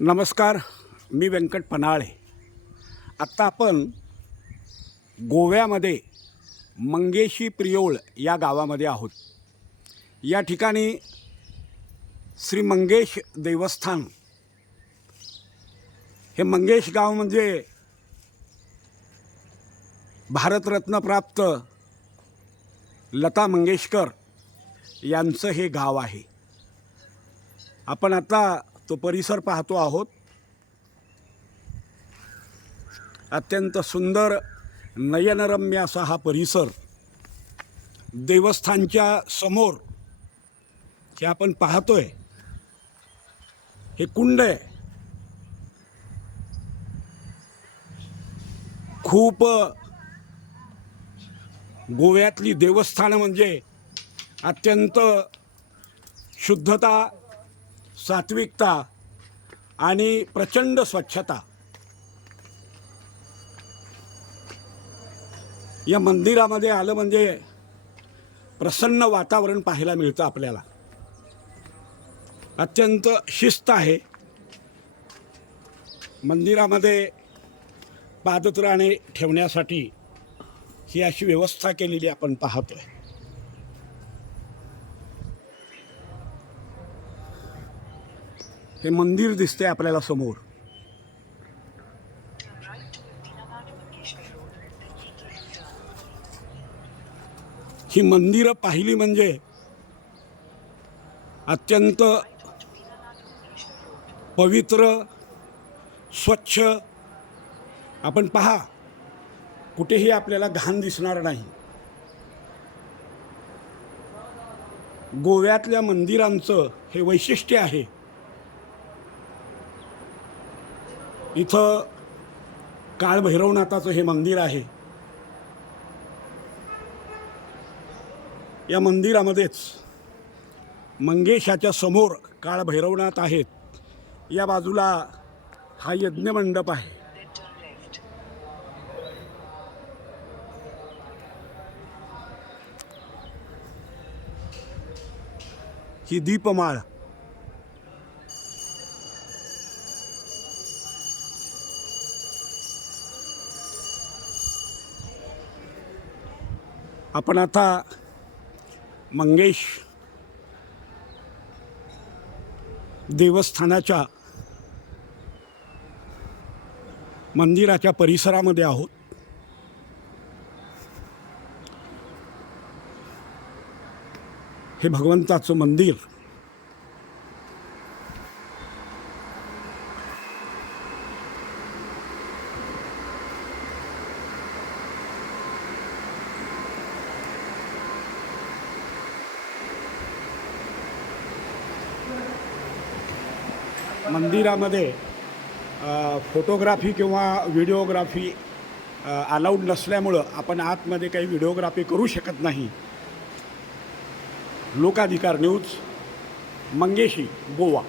नमस्कार मी व्यंकट पन्हाळे. आत्ता आपण गोव्यामध्ये मंगेशी प्रियोळ या गावामध्ये आहोत. या ठिकाणी श्री मंगेश देवस्थान. हे मंगेश गाव म्हणजे भारतरत्नप्राप्त लता मंगेशकर यांचं हे गाव आहे. आपण आता तो परिसर पाहतो आहोत. अत्यंत सुंदर नयनरम्य असा हा परिसर देवस्थानच्या समोर जे आपण पाहतोय हे कुंड आहे. खूप गोव्यातली देवस्थानं म्हणजे अत्यंत शुद्धता सात्विकता आणि प्रचंड स्वच्छता. या मंदिरामध्ये आलं म्हणजे प्रसन्न वातावरण पाहायला मिळतं आपल्याला. अत्यंत शिस्त आहे. मंदिरामध्ये पादत्राणे ठेवण्यासाठी ही अशी व्यवस्था केलेली आपण पाहतोय. हे मंदिर दिसते आपल्याला समोर. ही मंदिरं पाहिली म्हणजे अत्यंत पवित्र स्वच्छ. आपण पहा कुठेही आपल्याला घाण दिसणार नाही. गोव्यातल्या मंदिरांचं हे वैशिष्ट्य आहे. इथं काळभैरवनाथाचं हे मंदिर आहे. या मंदिरामध्येच मंगेशाच्या समोर काळभैरवनाथ आहेत. या बाजूला हा यज्ञमंडप आहे. ही दीपमाळ आपण आता मंगेश देवस्थानाच्या मंदिराच्या परिसरामध्ये आहोत. हे भगवंताचं मंदिर मंदिरामध्ये फोटोग्राफी किंवा व्हिडिओग्राफी अलाउड नसल्यामुळं आपण आतमध्ये काही व्हिडिओग्राफी करू शकत नाही. लोकाधिकार न्यूज मंगेशी गोवा.